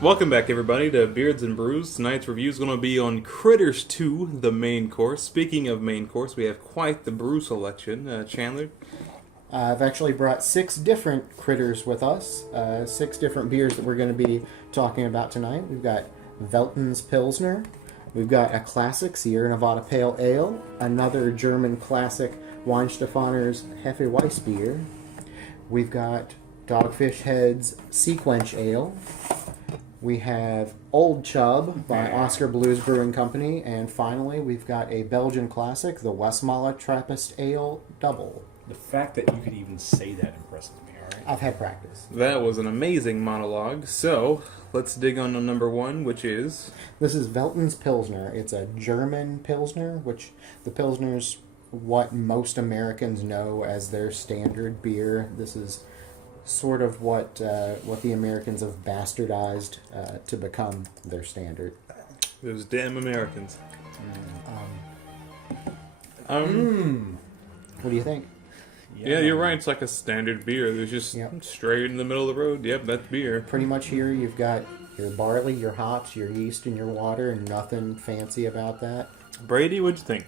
Welcome back, everybody, to Beards and Brews. Tonight's review is going to be on Critters 2, the main course. Speaking of main course, we have quite the brew selection. Chandler? I've actually brought 6 different critters with us. 6 different beers that we're going to be talking about tonight. We've got Veltins Pilsener. We've got a classic Sierra Nevada Pale Ale. Another German classic Weihenstephaner's Hefeweissbier. We've got Dogfish Head's SeaQuench Ale. We have Old Chub by Oskar Blues Brewing Company. And finally, we've got a Belgian classic, the Westmalle Trappist Ale Dubbel. The fact that you could even say that impresses me, alright? I've had practice. That was an amazing monologue. So, let's dig on to number 1, which is... This is Veltins Pilsner. It's a German Pilsner, which the Pilsner's what most Americans know as their standard beer. This is sort of what the Americans have bastardized to become their standard. Those damn Americans. What do you think? Yeah, you're right. It's like a standard beer. There's just straight in the middle of the road. Yep, that's beer. Pretty much here you've got your barley, your hops, your yeast, and your water, and nothing fancy about that. Brady, what'd you think?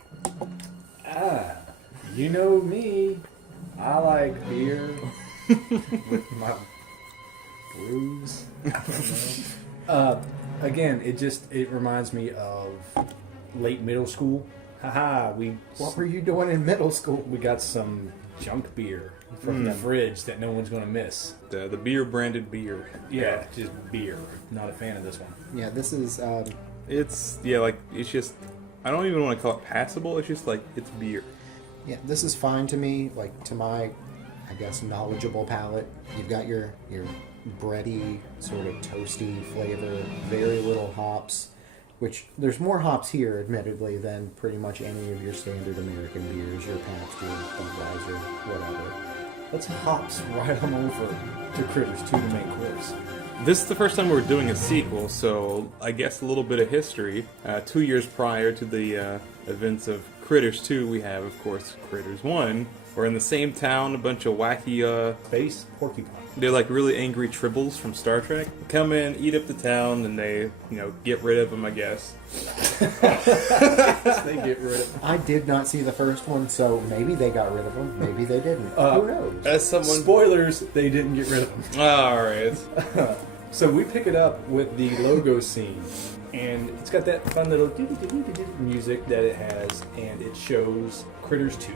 You know me. I like beer with my brews. Again, it reminds me of late middle school. What were you doing in middle school? We got some junk beer from the fridge that no one's going to miss. The beer branded beer. Yeah, just beer. Not a fan of this one. Yeah, this is... It's just... I don't even want to call it passable. It's just like, it's beer. Yeah, this is fine to me, like to my, I guess, knowledgeable palate. You've got your bready, sort of toasty flavor, very little hops, which there's more hops here, admittedly, than pretty much any of your standard American beers, your Pabst, your Budweiser, whatever. Let's hops right on over to Critters 2, the main course. This is the first time we're doing a sequel, so I guess a little bit of history. 2 years prior to the events of Critters 2, we have, of course, Critters 1. We're in the same town, a bunch of wacky... Space porcupine. They're like really angry tribbles from Star Trek. Come in, eat up the town, and they, get rid of them, I guess. They get rid of them. I did not see the first one, so maybe they got rid of them, maybe they didn't. Who knows? As someone... Spoilers, they didn't get rid of them. Alright. So we pick it up with the logo scene, and it's got that fun little music that it has, and it shows Critters 2.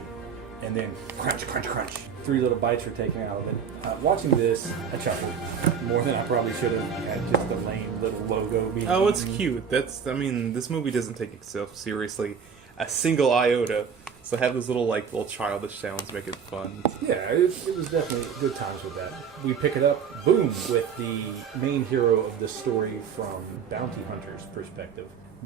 And then crunch, crunch, crunch. 3 little bites are taken out of it. Watching this, I chuckled more than I probably should have at just the lame little logo being. Oh, it's cute. This movie doesn't take itself seriously a single iota. So have those little childish sounds make it fun. Yeah, it was definitely good times with that. We pick it up, boom, with the main hero of the story from Bounty Hunter's perspective.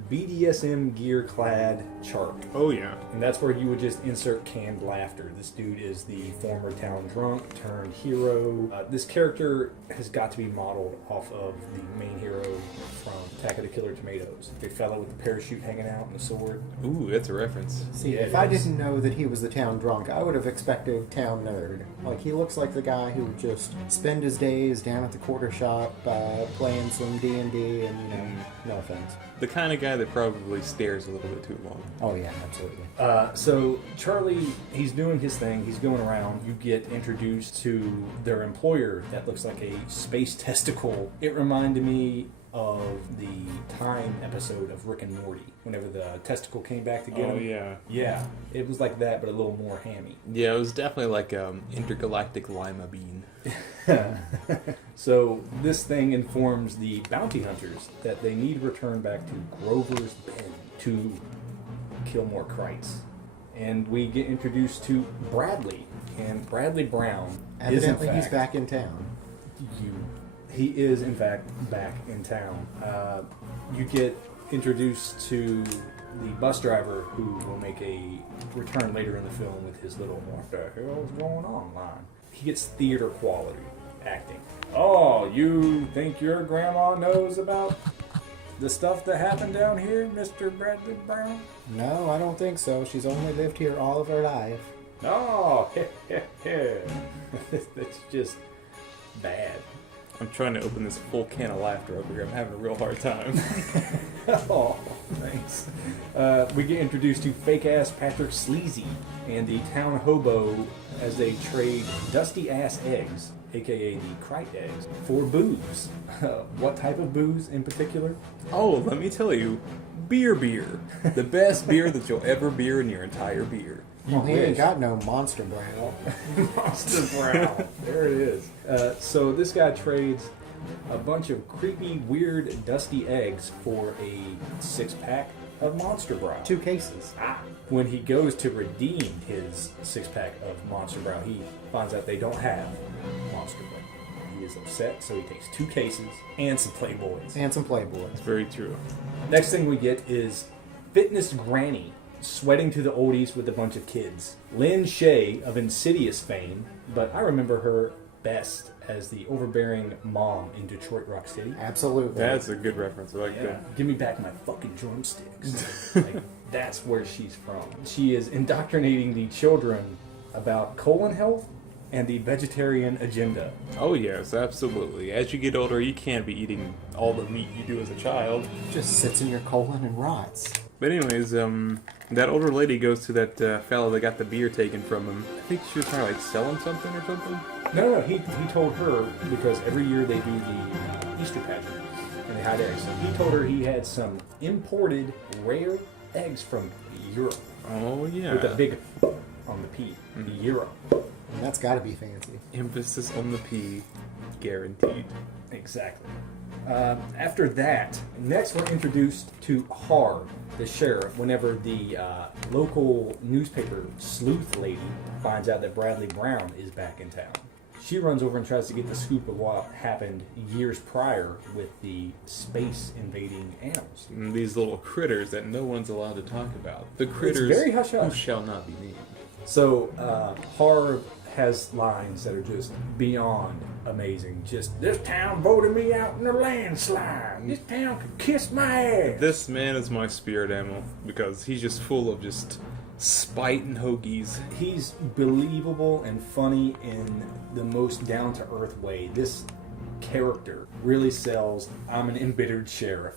BDSM gear-clad Charlie. Oh, yeah. And that's where you would just insert canned laughter. This dude is the former town drunk turned hero. This character has got to be modeled off of the main hero from Attack of the Killer Tomatoes. The fellow with the parachute hanging out and the sword. Ooh, that's a reference. See, Yeah, if I didn't know that he was the town drunk, I would have expected town nerd. Like, he looks like the guy who would just spend his days down at the quarter shop playing some D&D and, no offense. The kind of guy that probably stares a little bit too long. Oh, yeah, absolutely. So Charlie, he's doing his thing. He's going around. You get introduced to their employer that looks like a space testicle. It reminded me of the Time episode of Rick and Morty, whenever the testicle came back to get him. Oh, yeah. Yeah, it was like that, but a little more hammy. Yeah, it was definitely like intergalactic lima bean. So this thing informs the bounty hunters that they need to return back to Grover's Bend to kill more Krites. And we get introduced to Bradley, and Bradley Brown Evidently, is in fact, he's back in town. He is in fact back in town. You get introduced to the bus driver who will make a return later in the film with his little "what the hell is going on" line. He gets theater quality acting. Oh, you think your grandma knows about the stuff that happened down here, Mr. Bradley Brown? No, I don't think so. She's only lived here all of her life. No, that's just bad. I'm trying to open this full can of laughter over here. I'm having a real hard time. Oh, thanks. We get introduced to fake-ass Patrick Sleazy and the town hobo as they trade dusty-ass eggs, aka the Crite eggs, for booze. What type of booze in particular? Oh, let me tell you, beer. The best beer that you'll ever beer in your entire beer. Well, he wish. ain't got no Monster Brown. Monster Brown. There it is. So this guy trades a bunch of creepy, weird, dusty eggs for a 6-pack of Monster Brown. 2 cases. When he goes to redeem his 6-pack of Monster Brown, he finds out they don't have Monster Brown. He is upset, so he takes 2 cases and some Playboys. And some Playboys. It's very true. Next thing we get is Fitness Granny sweating to the oldies with a bunch of kids. Lynn Shay of Insidious fame, but I remember her best as the overbearing mom in Detroit Rock City. Absolutely. That's a good reference. I like Yeah, that. give me back my fucking drumsticks. Like, that's where she's from. She is indoctrinating the children about colon health and the vegetarian agenda. Oh yes, absolutely. As you get older, you can't be eating all the meat you do as a child. Just sits in your colon and rots. But anyways, that older lady goes to that fellow that got the beer taken from him. I think she was trying to like sell him something or something. No, he told her, because every year they do the Easter pageant and they hide eggs. So he told her he had some imported rare eggs from Europe Oh yeah. with a big on the P, Europe. And that's got to be fancy. Emphasis on the P, guaranteed. Exactly. After that, next we're introduced to Har, the sheriff, whenever the local newspaper sleuth lady finds out that Bradley Brown is back in town. She runs over and tries to get the scoop of what happened years prior with the space invading animals. And these little critters that no one's allowed to talk about. The critters very hush who hush. shall not be named. So Har has lines that are just beyond amazing. Just, this town voted me out in a landslide. This town could kiss my ass. This man is my spirit animal because he's just full of just spite and hoagies. He's believable and funny in the most down-to-earth way. This character really sells, I'm an embittered sheriff.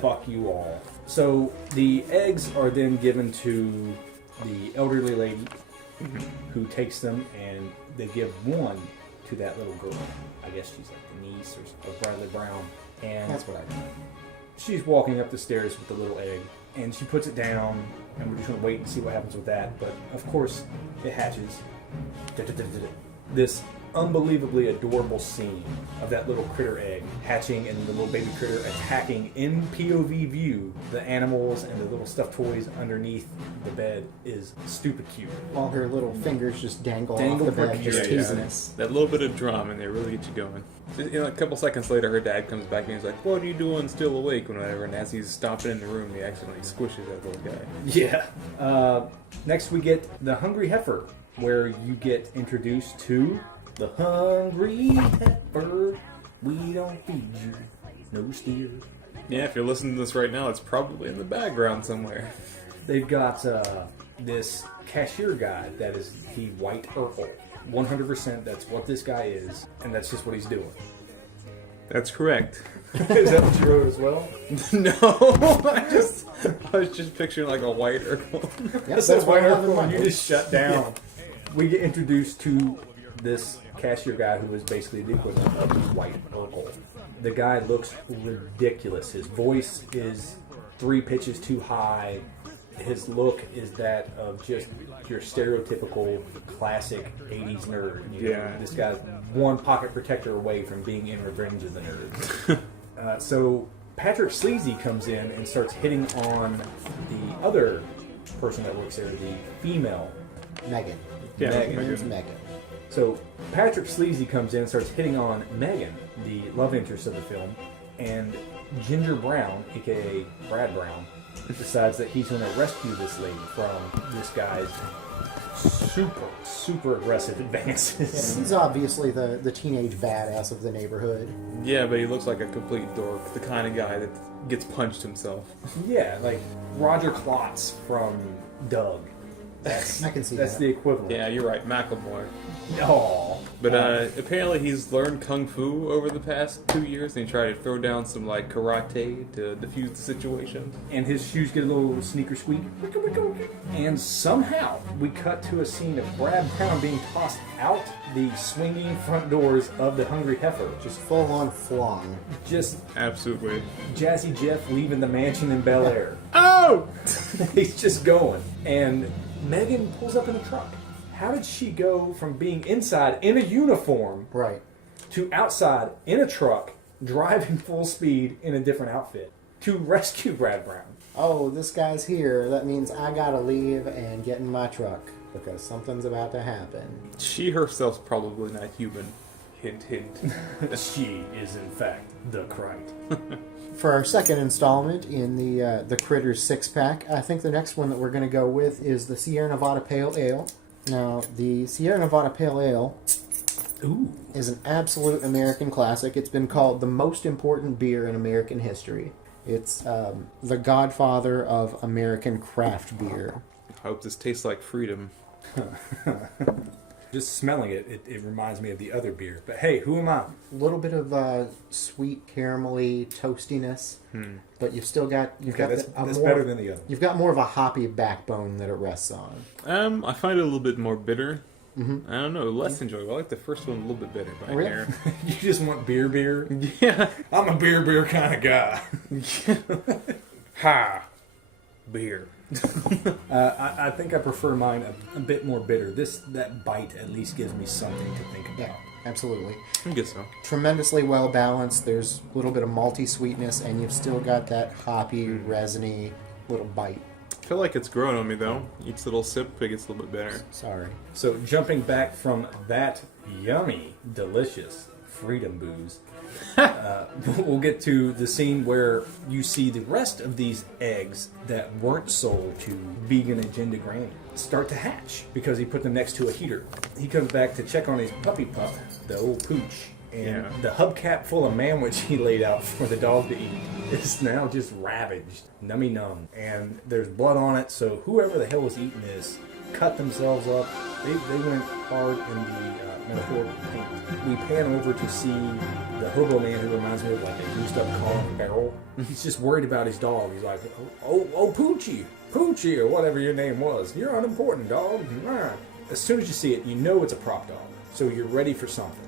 Fuck you all. So the eggs are then given to the elderly lady who takes them, and they give one to that little girl. I guess she's like the niece of Bradley Brown. And That's what I do. she's walking up the stairs with the little egg, and she puts it down, and we're just going to wait and see what happens with that. But, of course, it hatches. This unbelievably adorable scene of that little critter egg hatching and the little baby critter attacking in POV view the animals and the little stuffed toys underneath the bed is stupid cute. While her little fingers just dangle Dangle off the bed, just precariously. teasing us. That little bit of drama in there really gets you going. A couple seconds later, her dad comes back and he's like, "What are you doing still awake?" and whatever. And as he's stomping in the room, he accidentally squishes that little guy. Yeah. Next we get the Hungry Heifer, where you get introduced to the Hungry Heifer. We don't feed you no steer. Yeah, if you're listening to this right now, it's probably in the background somewhere. They've got this cashier guy that is the White Urkel. 100% that's what this guy is, and that's just what he's doing. That's correct. Is that what you wrote as well? No, I was just picturing like a white Urkel. Yep, It says what White I have in Urkel, my and you notes. just shut down. We get introduced to this cashier guy who is basically the equivalent of the White Urkel. The guy looks ridiculous. His voice is 3 pitches too high. His look is that of just your stereotypical classic 80s nerd. You know, Yeah. this guy's one pocket protector away from being in Revenge of the Nerds. So Patrick Sleazy comes in and starts hitting on the other person that works there, the female Megan. Yeah, Megan. Her name's Megan. So Patrick Sleazy comes in and starts hitting on Megan, the love interest of the film, and Ginger Brown, aka Brad Brown, decides that he's going to rescue this lady from this guy's super aggressive advances. He's obviously the teenage badass of the neighborhood. Yeah, but he looks like a complete dork. The kind of guy that gets punched himself. Yeah, like Roger Klotz from Doug. That's I can see that's that. the equivalent. Yeah, you're right, Macklemore. Oh, But apparently he's learned kung fu over the past 2 years, and he tried to throw down some like karate to defuse the situation. and his shoes get a little sneaker squeak. And somehow we cut to a scene of Brad Brown being tossed out the swinging front doors of the Hungry Heifer. Just full on flung. Just Absolutely. Jazzy Jeff leaving the mansion in Bel Air. Oh! He's just going. And Megan pulls up in a truck. How did she go from being inside in a uniform Right. to outside in a truck, driving full speed in a different outfit to rescue Brad Brown? Oh, this guy's here. That means I gotta leave and get in my truck because something's about to happen. She herself's probably not human. Hint, hint. She is, in fact, the Krite. For our second installment in the Critters 6-pack, I think the next one that we're going to go with is the Sierra Nevada Pale Ale. Now, the Sierra Nevada Pale Ale Ooh. is an absolute American classic. It's been called the most important beer in American history. It's the godfather of American craft beer. I hope this tastes like freedom. Just smelling it, it reminds me of the other beer. But hey, who am I? A little bit of sweet caramelly toastiness, but you've still got That's better than the other. You've got more of a hoppy backbone that it rests on. I find it a little bit more bitter. I don't know, less enjoyable. I like the first one a little bit better by Really? here. You just want beer? Yeah. I'm a beer kind of guy. Ha! Beer. I think I prefer mine a bit more bitter. That bite at least gives me something to think about. Yeah, absolutely. I guess so. Tremendously well balanced. There's a little bit of malty sweetness, and you've still got that hoppy, resiny little bite. I feel like it's growing on me though. Each little sip, it gets a little bit better. Sorry. So jumping back from that yummy, delicious freedom booze, we'll get to the scene where you see the rest of these eggs that weren't sold to vegan agenda granny start to hatch because he put them next to a heater. He comes back to check on his puppy pup, the old pooch, and the hubcap full of manwich he laid out for the dog to eat is now just ravaged, nummy numb, and there's blood on it. So whoever the hell was eating this cut themselves up. They went hard in the metaphorical paint. We pan over to see the hobo man who reminds me of like a used up Colin Farrell. He's just worried about his dog. He's like, oh, Poochie, or whatever your name was. You're unimportant, dog. As soon as you see it, you know it's a prop dog. So you're ready for something.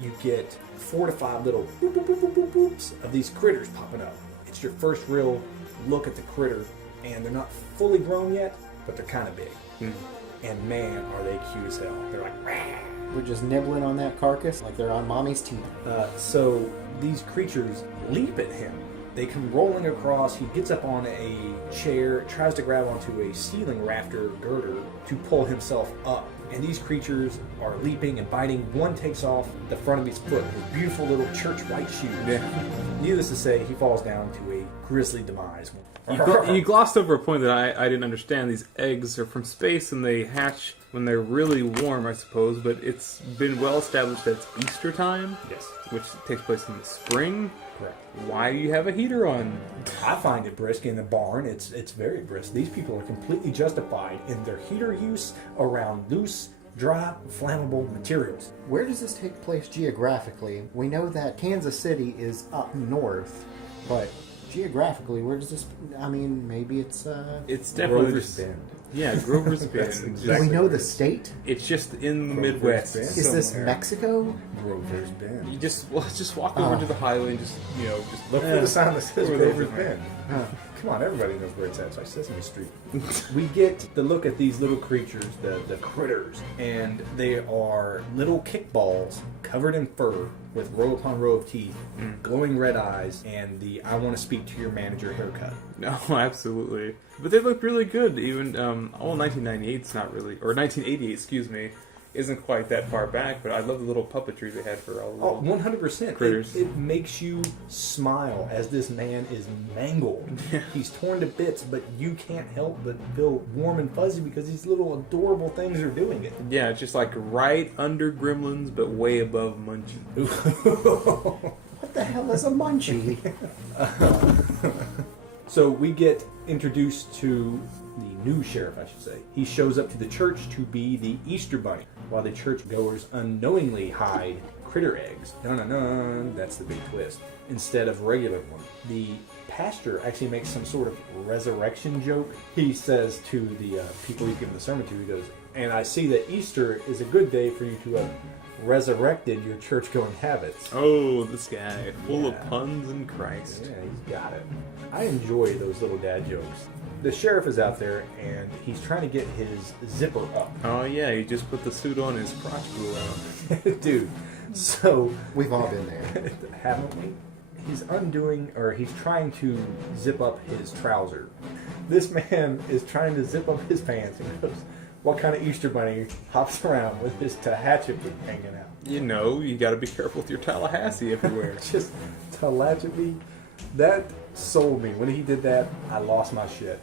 You get 4 to 5 little boop, boop, boop, boop, boop, boops of these critters popping up. It's your first real look at the critter, and they're not fully grown yet, but they're kind of big. And man, are they cute as hell. They're like, rah. We're just nibbling on that carcass like they're on mommy's teeth. So these creatures leap at him. They come rolling across. He gets up on a chair, tries to grab onto a ceiling rafter girder to pull himself up. And these creatures are leaping and biting. One takes off the front of his foot with beautiful little church white shoes. Yeah. Needless to say, he falls down to a grisly demise. You glossed over a point that I didn't understand. These eggs are from space and they hatch when they're really warm, I suppose, but it's been well established that it's Easter time, Yes. which takes place in the spring. Correct. Why do you have a heater on? I find it brisk in the barn. It's very brisk. These people are completely justified in their heater use around loose, dry, flammable materials. Where does this take place geographically? We know that Kansas City is up north, but geographically, where does this... I mean, maybe it's... It's definitely Grover's Bend. Yeah, Grover's That's Bend. Do we know the state? It's just in the Grover's Midwest. Bend. Is this somewhere. Mexico? Grover's Bend. You just walk over to the highway and just Look for the sign that says Over Grover's there. Bend. Come on, everybody knows where it's at. It's like Sesame Street. We get the look at these little creatures, the critters, and they are little kickballs covered in fur with row upon row of teeth, glowing red eyes, and the I want to speak to your manager haircut. No, absolutely. But they look really good. Even 1998's not really, or 1988, excuse me, isn't quite that far back. But I love the little puppetry they had for all the Oh, little 100%. critters. It makes you smile as this man is mangled. He's torn to bits, but you can't help but feel warm and fuzzy because these little adorable things are doing it. Yeah, it's just like right under Gremlins, but way above Munchie. What the hell is a munchie? So we get introduced to the new sheriff, I should say. He shows up to the church to be the Easter Bunny, while the churchgoers unknowingly hide critter eggs. Dun-dun-dun, that's the big twist. Instead of regular one. The pastor actually makes some sort of resurrection joke. He says to the people he's giving the sermon to, he goes, "And I see that Easter is a good day for you to have resurrected your church-going habits." Oh, this guy, full of puns and Christ. Yeah, he's got it. I enjoy those little dad jokes. The sheriff is out there, and he's trying to get his zipper up. Oh yeah, he just put the suit on, his crotch blew out. Dude, so... We've all been there. Haven't we? He's he's trying to zip up his trouser. This man is trying to zip up his pants and goes, what kind of Easter bunny hops around with his Tehachapi hanging out? You know, you gotta be careful with your Tallahassee everywhere. Just Tehachapi? That sold me. When he did that, I lost my shit.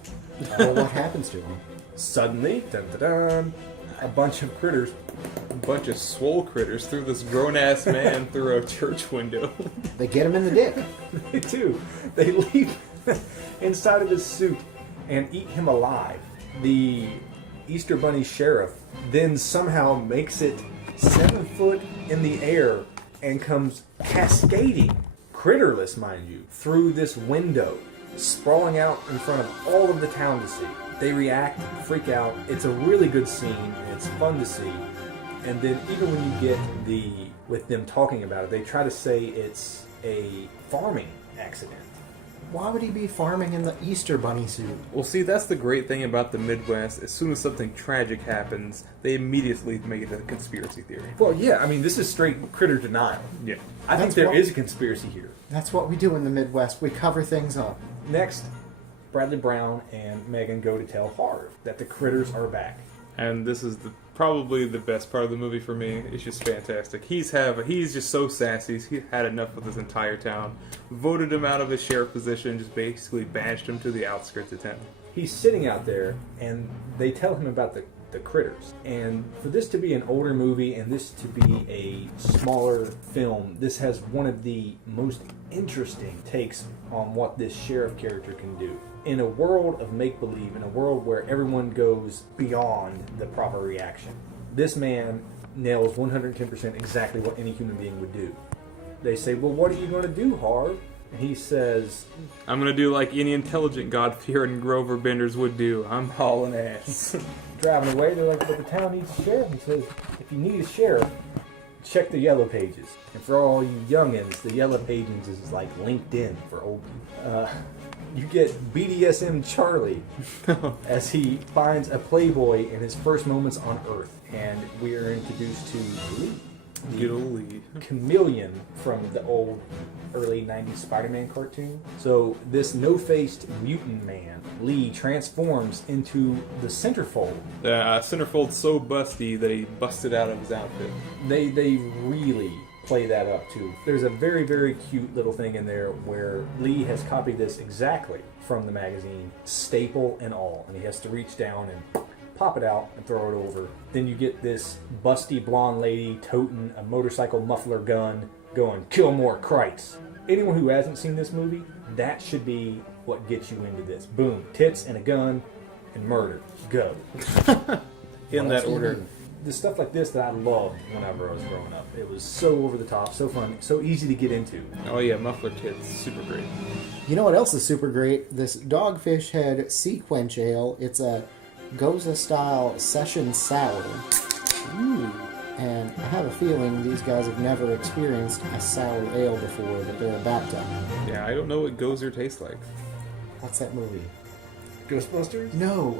Well, what happens to him? Suddenly, dun-dun-dun, a bunch of critters. A bunch of swole critters threw this grown-ass man through a church window. They get him in the dick. They do. They leap inside of his suit and eat him alive. The Easter Bunny sheriff then somehow makes it 7 foot in the air and comes cascading, critterless mind you, through this window, sprawling out in front of all of the town to see. They react, freak out. It's a really good scene, and it's fun to see. And then even when you get with them talking about it, they try to say it's a farming accident. Why would he be farming in the Easter Bunny suit? Well, see, that's the great thing about the Midwest. As soon as something tragic happens, they immediately make it a conspiracy theory. Well, yeah, I mean, this is straight critter denial. Yeah. I think That's there what- is a conspiracy here. That's what we do in the Midwest. We cover things up. Next, Bradley Brown and Megan go to tell Harv that the critters are back. And this is probably the best part of the movie for me. It's just fantastic. He's just so sassy. He had enough with his entire town. Voted him out of his sheriff position. Just basically banished him to the outskirts of town. He's sitting out there, and they tell him about the critters. And for this to be an older movie and this to be a smaller film, this has one of the most interesting takes on what this sheriff character can do. In a world of make-believe, in a world where everyone goes beyond the proper reaction, this man nails 110% exactly what any human being would do. They say, well, what are you going to do, Harv? And he says, I'm going to do like any intelligent God-fearing Grover Benders would do. I'm hauling ass. driving away, they're like, but the town needs a sheriff. He says, if you need a sheriff, check the Yellow Pages. And for all you youngins, the Yellow Pages is like LinkedIn for old people. You get BDSM Charlie as he finds a playboy in his first moments on Earth. And we are introduced to Lee, Good old Lee. chameleon from the old early 90s Spider-Man cartoon. So this no-faced mutant man, Lee, transforms into the centerfold. Centerfold's so busty that he busted out of his outfit. They really play that up too. There's a very, very cute little thing in there where Lee has copied this exactly from the magazine, staple and all, and he has to reach down and pop it out and throw it over. Then you get this busty blonde lady toting a motorcycle muffler gun going, kill more Krites. Anyone who hasn't seen this movie, that should be what gets you into this. Boom, tits and a gun and murder. Go. In that order. The stuff like this that I loved whenever I was growing up. It was so over the top, so fun, so easy to get into. Oh yeah, muffler tits, super great. You know what else is super great? This Dogfish Head SeaQuench Ale. It's a Goza-style session sour. Ooh. And I have a feeling these guys have never experienced a sour ale before that they're about to. Yeah, I don't know what Gozer tastes like. What's that movie? Ghostbusters? No,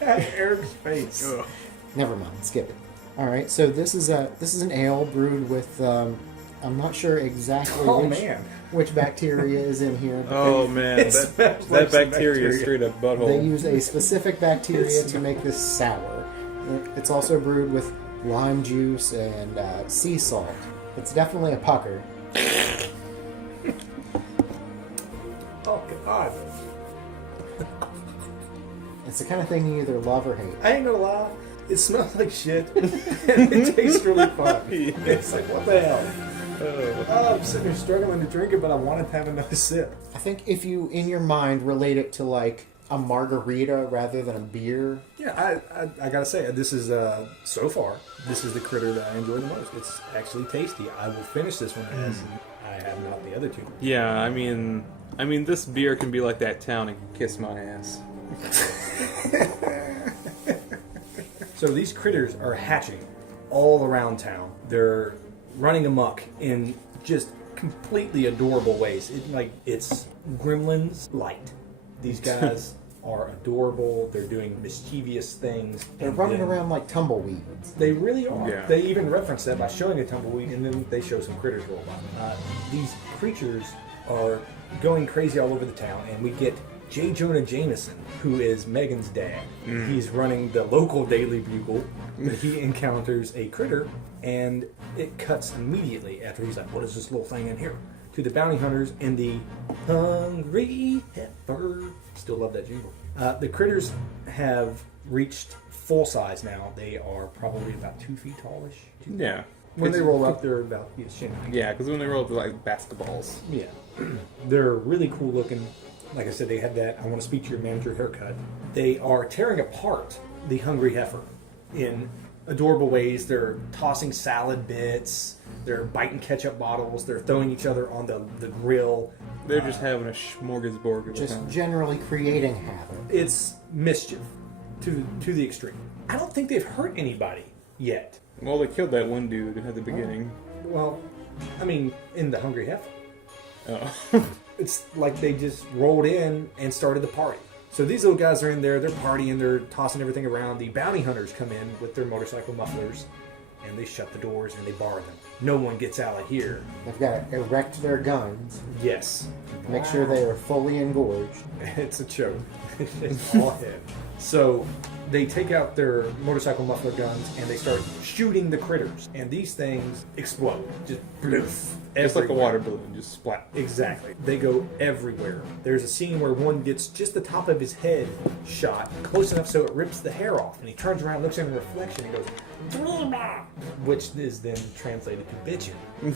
Eric's face. Ugh. never mind. Skip it. All right, so this is an ale brewed with I'm not sure exactly Oh man. which bacteria is in here. But Oh man, It that smells like some bacteria is straight up butthole. they use a specific bacteria to make this sour. It's also brewed with lime juice and sea salt. It's definitely a pucker. Oh god. It's the kind of thing you either love or hate. I ain't gonna lie. It smells like shit. And it tastes really fun. It's like, what the hell? Oh, I'm sitting here struggling to drink it, but I wanted to have another sip. I think if you, in your mind, relate it to like a margarita rather than a beer. Yeah, I gotta say, this is, so far, this is the critter that I enjoy the most. It's actually tasty. I will finish this one as I have not the other two. Yeah, I mean, this beer can be like that town and kiss my ass. So these critters are hatching all around town. They're running amok in just completely adorable ways. It's Gremlins light. These guys are adorable. They're doing mischievous things. They're running around like tumbleweeds. They really are. Yeah. They even reference that by showing a tumbleweed, and then they show some critters roll by. These creatures are going crazy all over the town, and we get J. Jonah Jameson, who is Megan's dad. He's running the local Daily Bugle. He encounters a critter, and it cuts immediately after he's like, what is this little thing in here? To the bounty hunters and the hungry heifer. Still love that jingle. The critters have reached full size now. They are probably about 2 feet tallish. Yeah. When they roll up, they're about shin height. Yeah, because when they roll up, they're like basketballs. Yeah. They're really cool looking. Like I said, they had that I want to speak to your manager haircut. They are tearing apart the hungry heifer in adorable ways. They're tossing salad bits. They're biting ketchup bottles. They're throwing each other on the grill. They're just having a smorgasbord of a Just time. generally creating havoc. It's mischief to the extreme. I don't think they've hurt anybody yet. Well, they killed that one dude at the beginning. Well, I mean, in the hungry heifer. Oh. It's like they just rolled in and started the party. So these little guys are in there, they're partying, they're tossing everything around. The bounty hunters come in with their motorcycle mufflers, and they shut the doors and they bar them. No one gets out of here. They've got to erect their guns, Yes. make sure they are fully engorged. It's a joke. It's all head. So they take out their motorcycle muffler guns and they start shooting the critters. And these things explode. Just bloof. It's like a everywhere. water balloon, just splat. Exactly. They go everywhere. There's a scene where one gets just the top of his head shot, close enough so it rips the hair off. And he turns around, looks in the reflection, and goes, "Dreamer," which is then translated to bitchin'.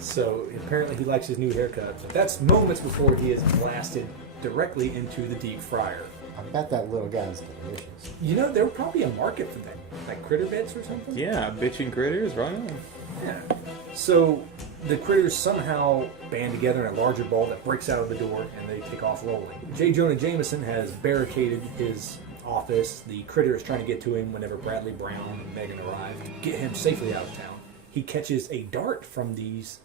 So apparently he likes his new haircut. But that's moments before he is blasted directly into the deep fryer. I bet that little guy's delicious. You know, there would probably be a market for that. Like critter bits or something? Yeah, bitching critters, right on. Yeah. So the critters somehow band together in a larger ball that breaks out of the door and they take off rolling. J. Jonah Jameson has barricaded his office. The critter is trying to get to him whenever Bradley Brown and Megan arrive to get him safely out of town. He catches a dart from these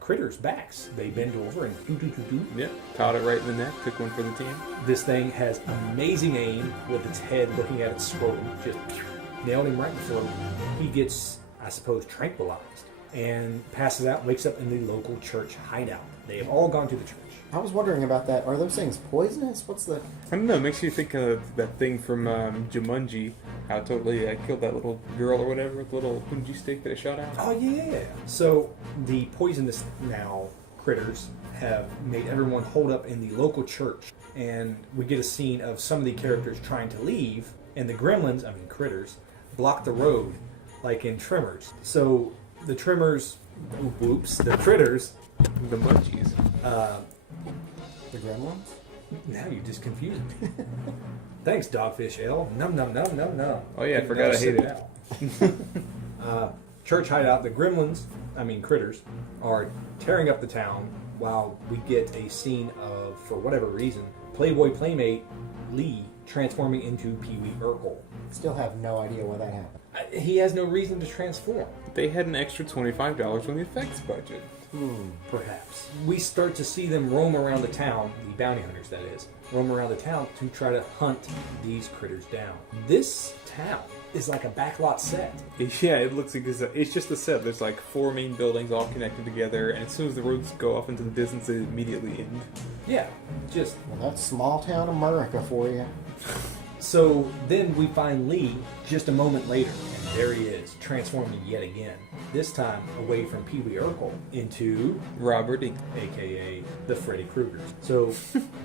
critters' backs. They bend over and do. Yeah, caught it right in the neck, took one for the team. This thing has amazing aim with its head looking at its scrotum. Just nailed him right in the throat. He gets, I suppose, tranquilized and passes out, wakes up in the local church hideout. They have all gone to the church. I was wondering about that. Are those things poisonous? What's the... I don't know, it makes you think of that thing from Jumanji, how it totally killed that little girl or whatever with the little punji stick that it shot out. Oh, yeah. So the poisonous now critters have made everyone hold up in the local church. And we get a scene of some of the characters trying to leave, and the gremlins, critters, block the road, like in Tremors. So the Tremors, the critters, The munchies. The gremlins? now you just confused me. Thanks, Dogfish L. Num num num num num. Oh yeah, I forgot I hated it. Church hideout. The gremlins, critters, are tearing up the town while we get a scene of, for whatever reason, Playboy Playmate Lee transforming into Pee Wee Urkel. Still have no idea why that happened. He has no reason to transform. They had an extra $25 from the effects budget. Perhaps. We start to see them roam around the town, the bounty hunters that is, roam around the town to try to hunt these critters down. This town is like a backlot set. Yeah, it looks like it's just a set. There's like 4 main buildings all connected together, and as soon as the roads go off into the distance, they immediately end. Yeah, just... Well, that's small town America for you. So then we find Lee just a moment later, and there he is, transforming yet again. This time away from Pee Wee Urkel into Robert E. aka the Freddy Kruegers. So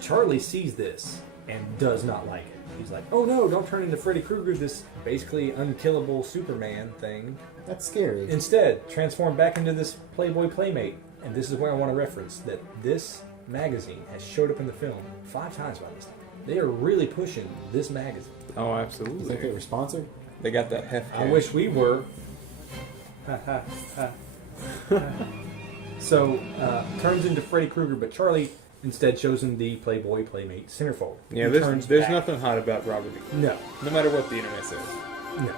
Charlie sees this and does not like it. He's like, oh no, don't turn into Freddy Krueger, this basically unkillable Superman thing. That's scary. Instead, transform back into this Playboy Playmate. And this is where I want to reference that this magazine has showed up in the film 5 times by this time. They are really pushing this magazine. Oh, You absolutely. think they were sponsored? They got that heft. I wish we were. So, turns into Freddy Krueger, but Charlie instead shows him the Playboy Playmate centerfold. Yeah, He turns there's back. nothing hot about Robert E. No, No matter what the internet says. no.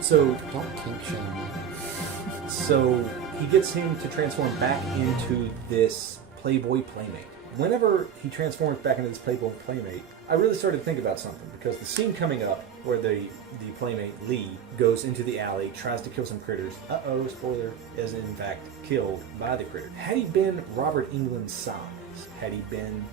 So, Don't kink shame me. So he gets him to transform back into this Playboy Playmate. Whenever he transforms back into this Playboy Playmate, I really started to think about something, because the scene coming up where the Playmate Lee goes into the alley, tries to kill some critters. Uh-oh, spoiler, is in fact killed by the critter. Had he been Robert Englund's size, had he been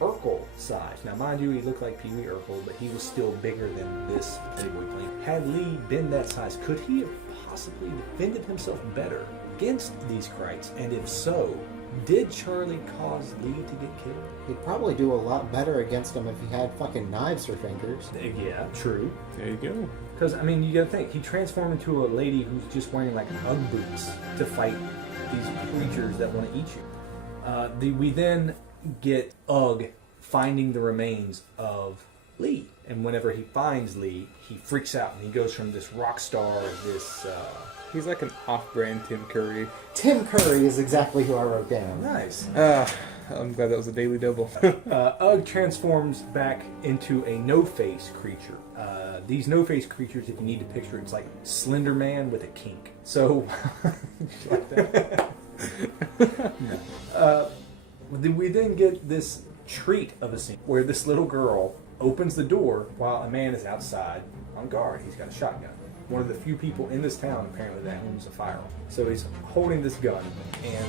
Urkel size. Now, mind you, he looked like Pee Wee Urkel, but he was still bigger than this Playboy Playmate. Had Lee been that size, could he have possibly defended himself better against these Krites? And if so, did Charlie cause Lee to get killed? He'd probably do a lot better against them if he had fucking knives for fingers. Yeah, true. There you go. Because, I mean, you gotta think, he transformed into a lady who's just wearing like Ugg boots to fight these creatures that want to eat you. We then get Ugg finding the remains of Lee. And whenever he finds Lee, he freaks out and he goes from this rock star, this... He's like an off-brand Tim Curry. Tim Curry is exactly who I wrote down. Nice. I'm glad that was a daily double. Ugg transforms back into a no-face creature. These no-face creatures, if you need to picture, it's like Slender Man with a kink. So, like that. We then get this treat of a scene where this little girl opens the door while a man is outside on guard. He's got a shotgun. One of the few people in this town, apparently, that owns a firearm. So he's holding this gun, and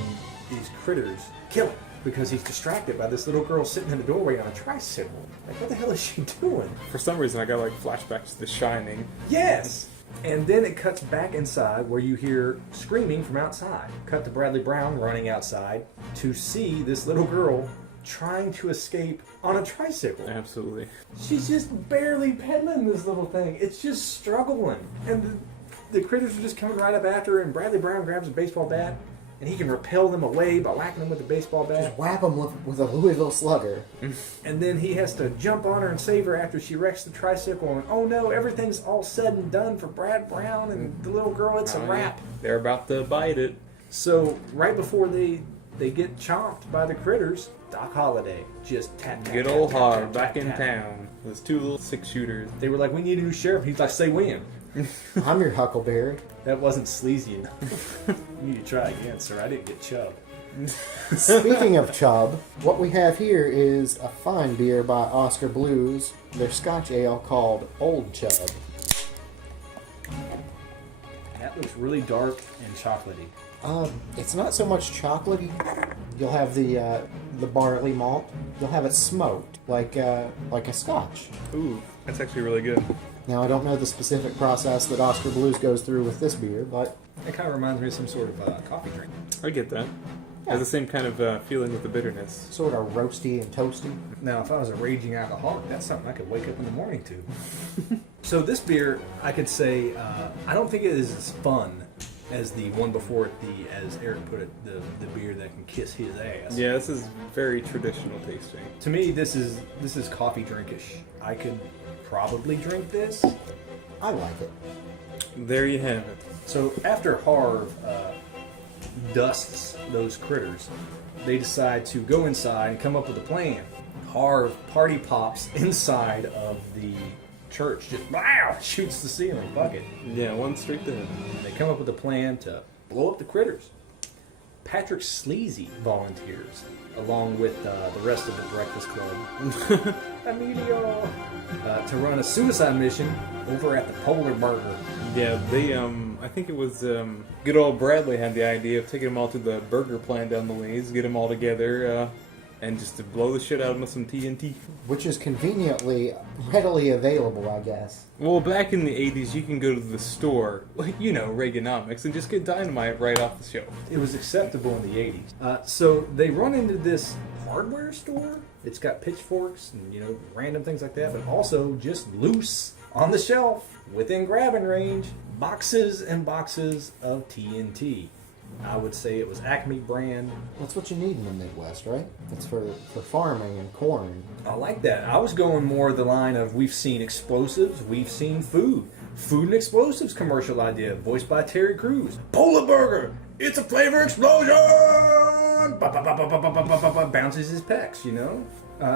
these critters kill him because he's distracted by this little girl sitting in the doorway on a tricycle. Like, what the hell is she doing? For some reason, I got like flashbacks to The Shining. Yes! And then it cuts back inside where you hear screaming from outside. Cut to Bradley Brown running outside to see this little girl trying to escape on a tricycle. Absolutely. She's just barely pedaling this little thing. It's just struggling. And the critters are just coming right up after her, and Bradley Brown grabs a baseball bat, and he can repel them away by whacking them with a baseball bat. Just whap him with a Louisville Slugger. And then he has to jump on her and save her after she wrecks the tricycle. And oh no, everything's all said and done for Brad Brown and the little girl. It's a wrap. They're about to bite it. So right before they get chomped by the critters, Doc Holliday just tap. Good old Hog back in town. There's 2 little 6-shooters. They were like, "We need a new sheriff." He's like, "Say when." I'm your Huckleberry. That wasn't sleazy enough. You need to try again, sir. I didn't get Chub. Speaking of Chub, what we have here is a fine beer by Oskar Blues, their Scotch ale called Old Chub. That looks really dark and chocolatey. It's not so much chocolatey. You'll have the barley malt. You'll have it smoked like a Scotch. Ooh, that's actually really good. Now I don't know the specific process that Oskar Blues goes through with this beer, but It kind of reminds me of some sort of coffee drink. I get that. Yeah. Has the same kind of feeling with the bitterness. sort of roasty and toasty. Now, if I was a raging alcoholic, that's something I could wake up in the morning to. So this beer, I could say, I don't think it is as fun as the one before it, as Eric put it, the beer that can kiss his ass. Yeah, this is very traditional tasting. To me, this is coffee drinkish. I could probably drink this. I like it. There you have it. So after Harv dusts those critters, they decide to go inside and come up with a plan. Harv party pops inside of the church, just wow, shoots the ceiling, bucket. Yeah, one straight to him. And they come up with a plan to blow up the critters. Patrick Sleazy volunteers, along with the rest of the Breakfast Club, Emilio, to run a suicide mission over at the Polar Burger. Yeah, they, I think it was, good old Bradley had the idea of taking them all to the burger plant down the ways, get them all together, and just to blow the shit out of them with some TNT. Which is conveniently readily available, I guess. Well, back in the 80s, you can go to the store, like, you know, Reaganomics, and just get dynamite right off the shelf. It was acceptable in the 80s. So they run into this hardware store. It's got pitchforks and, you know, random things like that, but also just loose on the shelf, within grabbing range, boxes and boxes of TNT. I would say it was Acme brand. That's what you need in the Midwest, right? It's for farming and corn. I like that. I was going more the line of we've seen explosives, we've seen food. Food and explosives commercial idea, voiced by Terry Crews. Polar Burger, it's a flavor explosion! Bounces his pecs, you know?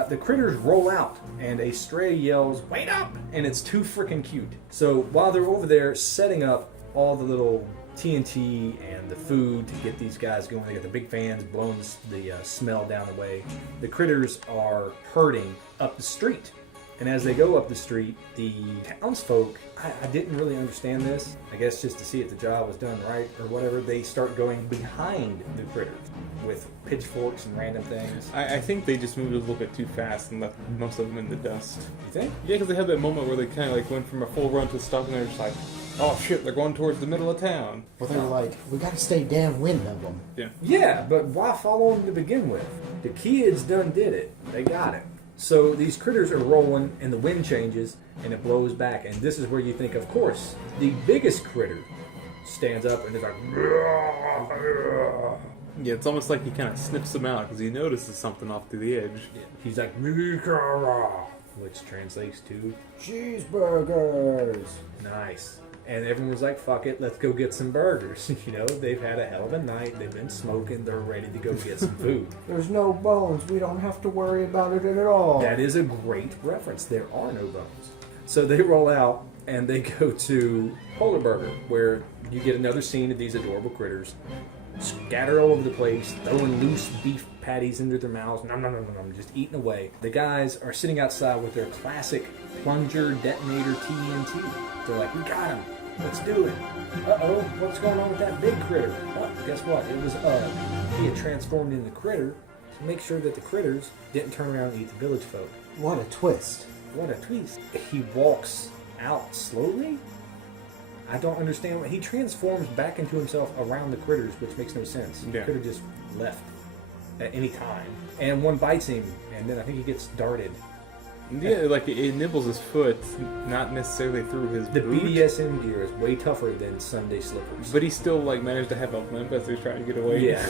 The critters roll out, and a stray yells, "Wait up!" And it's too freaking cute. So while they're over there setting up all the little TNT and the food to get these guys going, they got the big fans blowing the smell down the way. The critters are herding up the street. And as they go up the street, the townsfolk, I didn't really understand this. I guess just to see if the job was done right or whatever, they start going behind the critters with pitchforks and random things. I think they just moved a little bit too fast and left most of them in the dust. You think? Yeah, because they had that moment where they kind of like went from a full run to a stop, and they're just like, oh shit, they're going towards the middle of town. Well, they were like, we got to stay downwind of them. Yeah. Yeah, but why follow them to begin with? The kids done did it. They got it. So these critters are rolling, and the wind changes, and it blows back. And this is where you think, of course, the biggest critter stands up and is like, Yeah, it's almost like he kind of sniffs them out because he notices something off to the edge. he's like, which translates to Cheeseburgers. nice. And everyone's like, fuck it, let's go get some burgers. You know, they've had a hell of a night. They've been smoking. They're ready to go get some food. There's no bones. We don't have to worry about it at all. That is a great reference. There are no bones. So they roll out and they go to Polar Burger, where you get another scene of these adorable critters scatter all over the place, throwing loose beef patties into their mouths, just eating away. The guys are sitting outside with their classic plunger detonator TNT. They're like, we got him. Let's do it. Uh-oh, what's going on with that big critter? Well, guess what? It was he had transformed into the critter to make sure that the critters didn't turn around and eat the village folk. What a twist. What a twist. He walks out slowly? I don't understand. He transforms back into himself around the critters, which makes no sense. He Yeah. could have just left at any time. And one bites him, and then I think he gets darted. Yeah, like it nibbles his foot, not necessarily through his The boot. BDSM gear is way tougher than Sunday slippers. But he still like managed to have a limp as he was trying to get away. Yeah.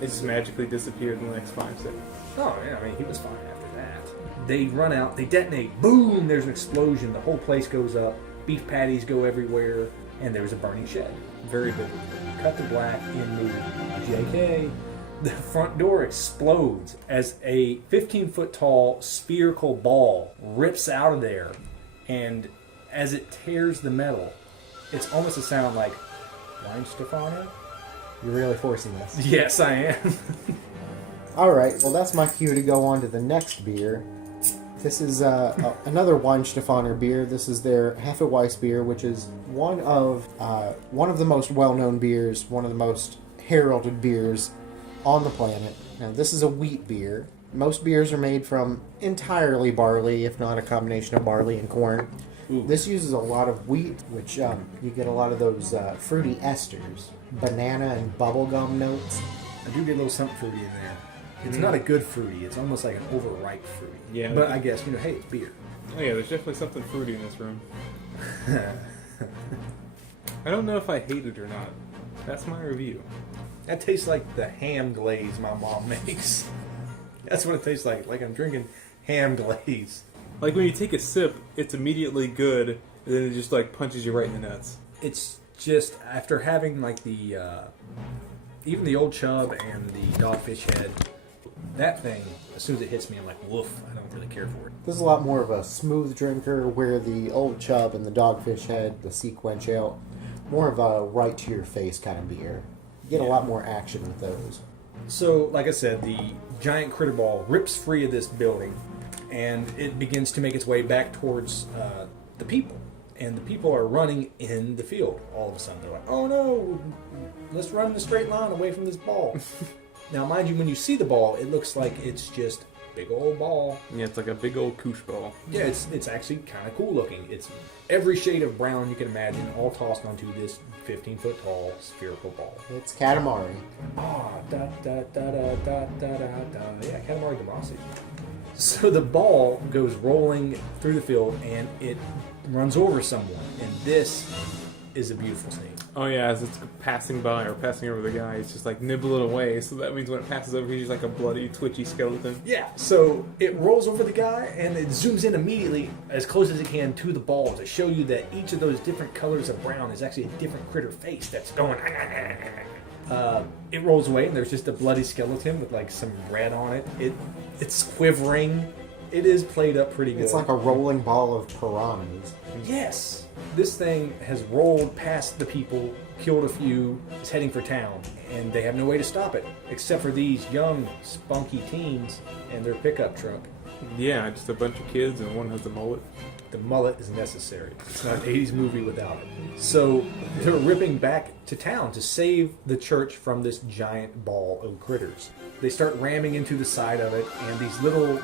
It just magically disappeared in the next 5 seconds. Oh, yeah, I mean, he was fine after that. They run out, they detonate, boom, there's an explosion, the whole place goes up, beef patties go everywhere, and there's a burning shed. Very biblical. Cut to black in movie. JK. The front door explodes as a 15-foot tall spherical ball rips out of there, and as it tears the metal, it's almost a sound like Weihenstephaner. You're really forcing this. Yes, I am. All right, well, that's my cue to go on to the next beer. This is another Weihenstephaner beer. This is their Hefeweissbier, which is one of the most well-known beers, one of the most heralded beers on the planet. Now, this is a wheat beer. Most beers are made from entirely barley, if not a combination of barley and corn. Ooh. This uses a lot of wheat, which you get a lot of those fruity esters, banana and bubblegum notes. I do get a little something fruity in there. It's not a good fruity. It's almost like an overripe fruity. Yeah. But I guess, hey, it's beer. Oh yeah, there's definitely something fruity in this room. I don't know if I hate it or not. That's my review. That tastes like the ham glaze my mom makes. That's what it tastes like. Like I'm drinking ham glaze. Like when you take a sip, it's immediately good, and then it just like punches you right in the nuts. It's just, after having like the, even the old Chub and the Dogfish head, that thing, as soon as it hits me, I'm like, woof, I don't really care for it. This is a lot more of a smooth drinker, where the old Chub and the Dogfish head, the SeaQuench ale, more of a right-to-your-face kind of beer. You get a lot more action with those. So, like I said, the giant critter ball rips free of this building, and it begins to make its way back towards the people. And the people are running in the field all of a sudden. They're like, oh no, let's run in a straight line away from this ball. Now, mind you, when you see the ball, it looks like it's just big old ball. Yeah, it's like a big old koosh ball. Yeah, it's actually kind of cool looking. It's every shade of brown you can imagine, all tossed onto this 15-foot tall spherical ball. It's Katamari. Ah, da da da da da da da da. Yeah, Katamari Damacy. So the ball goes rolling through the field and it runs over someone, and this is a beautiful scene. Oh yeah, as it's passing by or passing over the guy, it's just like nibbling away. So that means when it passes over, he's just like a bloody, twitchy skeleton. Yeah, so it rolls over the guy and it zooms in immediately as close as it can to the ball to show you that each of those different colors of brown is actually a different critter face that's going. It rolls away and there's just a bloody skeleton with like some red on it. It's quivering. It is played up pretty good. It's like a rolling ball of piranhas. Yes. This thing has rolled past the people, killed a few, is heading for town, and they have no way to stop it, except for these young, spunky teens and their pickup truck. Yeah, just a bunch of kids and one has a mullet. The mullet is necessary. It's not an 80s movie without it. So they're ripping back to town to save the church from this giant ball of critters. They start ramming into the side of it, and these little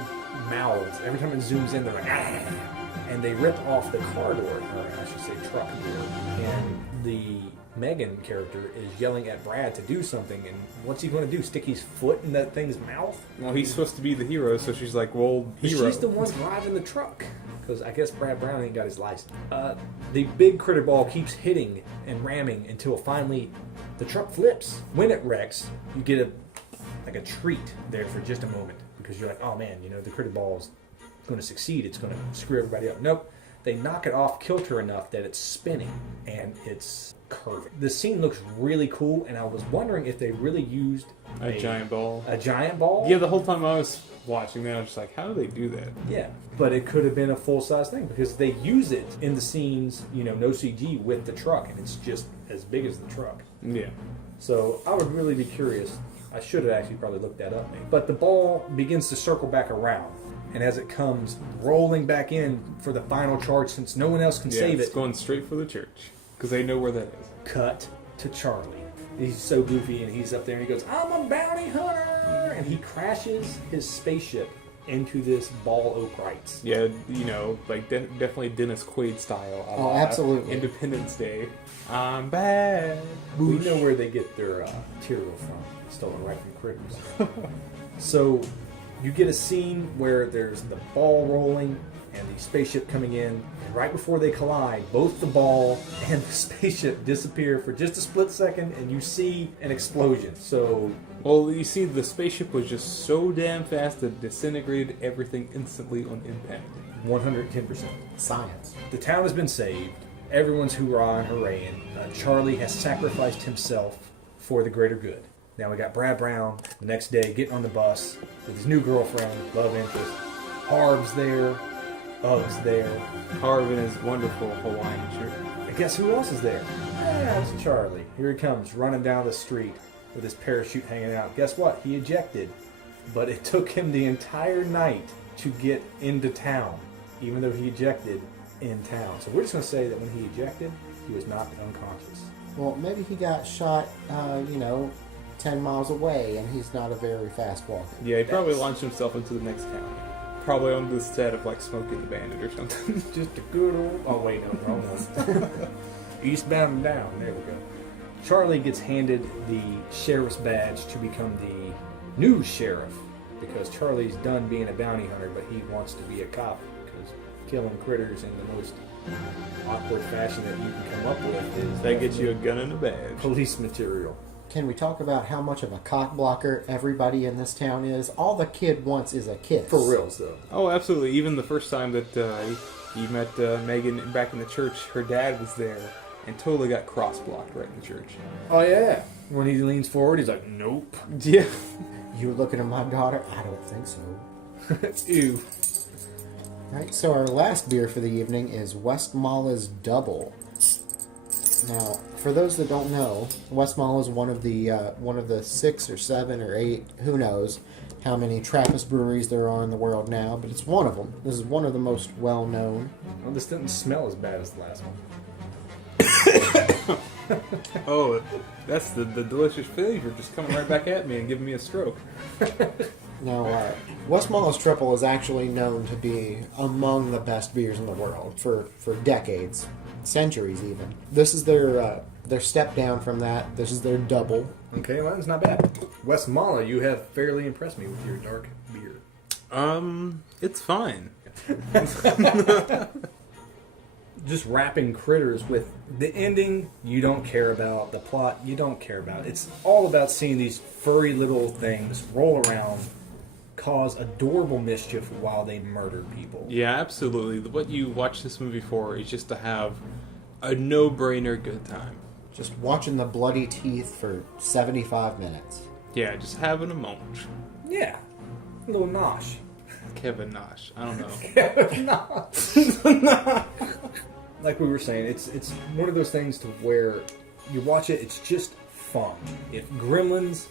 mouths, every time it zooms in, they're like, ah! And they rip off the car door, or I should say truck door. And the Megan character is yelling at Brad to do something, and what's he going to do? Stick his foot in that thing's mouth? Well, he's supposed to be the hero, so she's like, well, hero. She's the one driving the truck. Because I guess Brad Brown ain't got his license. The big critter ball keeps hitting and ramming until finally the truck flips. When it wrecks, you get a treat there for just a moment. Because you're like, oh man, the critter ball is going to succeed. It's going to screw everybody up. Nope. They knock it off kilter enough that it's spinning and it's curving. The scene looks really cool, and I was wondering if they really used a giant ball. A giant ball? Yeah, the whole time I was watching that, I was just like, how do they do that? Yeah, but it could have been a full-size thing because they use it in the scenes, no CG with the truck, and it's just as big as the truck. Yeah. So I would really be curious. I should have actually probably looked that up, maybe. But the ball begins to circle back around. And as it comes rolling back in for the final charge, since no one else can save it's it, going straight for the church because they know where that is. Cut to Charlie. He's so goofy, and he's up there, and he goes, "I'm a bounty hunter!" And he crashes his spaceship into this ball of rights. Yeah, like definitely Dennis Quaid style. Oh, absolutely. Independence Day. I'm bad. We know where they get their material from. Stolen right from critters. So you get a scene where there's the ball rolling and the spaceship coming in, and right before they collide, both the ball and the spaceship disappear for just a split second, and you see an explosion. So, well, you see, the spaceship was just so damn fast that it disintegrated everything instantly on impact. 110%. Science. The town has been saved. Everyone's hoorah and hooray, and Charlie has sacrificed himself for the greater good. Now we got Brad Brown the next day getting on the bus with his new girlfriend, love interest. Harb's there. Bug's there. Harv in his wonderful Hawaiian shirt. And guess who else is there? Yeah, it's Charlie. Here he comes, running down the street with his parachute hanging out. Guess what? He ejected. But it took him the entire night to get into town, even though he ejected in town. So we're just going to say that when he ejected, he was knocked unconscious. Well, maybe he got shot, 10 miles away, and he's not a very fast walker. Yeah, he probably launched himself into the next county. Probably on the set of, like, Smokey the Bandit or something. Just a good old... Oh, wait, no, wrong one. Eastbound and down. There we go. Charlie gets handed the sheriff's badge to become the new sheriff because Charlie's done being a bounty hunter, but he wants to be a cop because killing critters in the most awkward fashion that you can come up with is... That gets you a gun and a badge. Police material. Can we talk about how much of a cock blocker everybody in this town is? All the kid wants is a kiss. For reals, though. Oh, absolutely. Even the first time that he met Megan back in the church, her dad was there and totally got cross-blocked right in the church. Oh, yeah. When he leans forward, he's like, nope. Yeah. You looking at my daughter? I don't think so. Ew. Right, so our last beer for the evening is Westmalle's Dubbel. Now, for those that don't know, Westmalle is one of the 6 or 7 or 8, who knows how many Trappist breweries there are in the world now, but it's one of them. This is one of the most well-known. Well, this didn't smell as bad as the last one. Oh, that's the delicious flavor just coming right back at me and giving me a stroke. Now, Westmalle's Triple is actually known to be among the best beers in the world for decades, centuries even. This is their step down from that. This is their double. Okay, well, that's not bad. Westmalle, you have fairly impressed me with your dark beer. It's fine. Just wrapping critters with the ending you don't care about, the plot you don't care about. It's all about seeing these furry little things roll around, cause adorable mischief while they murder people. Yeah, absolutely. What you watch this movie for is just to have a no-brainer good time. Just watching the bloody teeth for 75 minutes. Yeah, just having a moment. Yeah, a little nosh. Kevin Nosh. I don't know. Like we were saying, it's one of those things to where you watch it, it's just fun. If Gremlins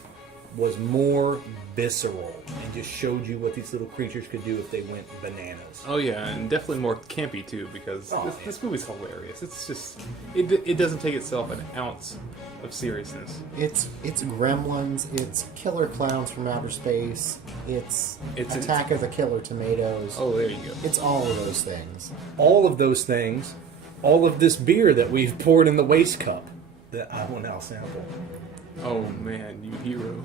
was more visceral and just showed you what these little creatures could do if they went bananas. Oh yeah, and definitely more campy too, because this movie's hilarious. It's just it doesn't take itself an ounce of seriousness. It's Gremlins. It's Killer Clowns from Outer Space. It's Attack of the Killer Tomatoes. Oh, there you go. It's all of those things. All of those things, all of this beer that we've poured in the waste cup that I will now sample. Oh man, you hero.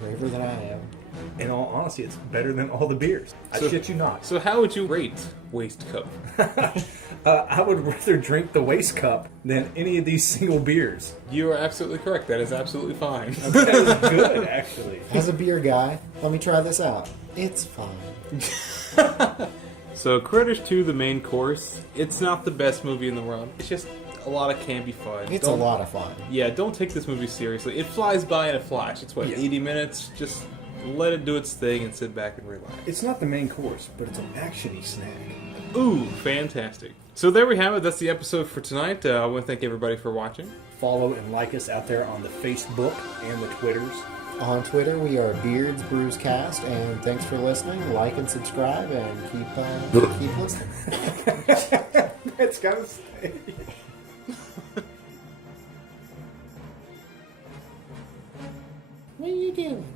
Braver than I am. In all honesty, it's better than all the beers. I shit you not. So how would you rate Waste Cup? I would rather drink the waste cup than any of these single beers. You are absolutely correct. That is absolutely fine. That is good, actually. As a beer guy, let me try this out. It's fine. So Critters 2, the main course, it's not the best movie in the world. It's just a lot of campy fun. It's a lot of fun. Yeah, don't take this movie seriously. It flies by in a flash. It's 80 minutes? Just let it do its thing and sit back and relax. It's not the main course, but it's an action-y snack. Ooh, fantastic. So there we have it. That's the episode for tonight. I want to thank everybody for watching. Follow and like us out there on the Facebook and the Twitters. On Twitter, we are Beards Brews Cast, and thanks for listening. Like and subscribe, and keep listening. It's gotta stay. What are you doing?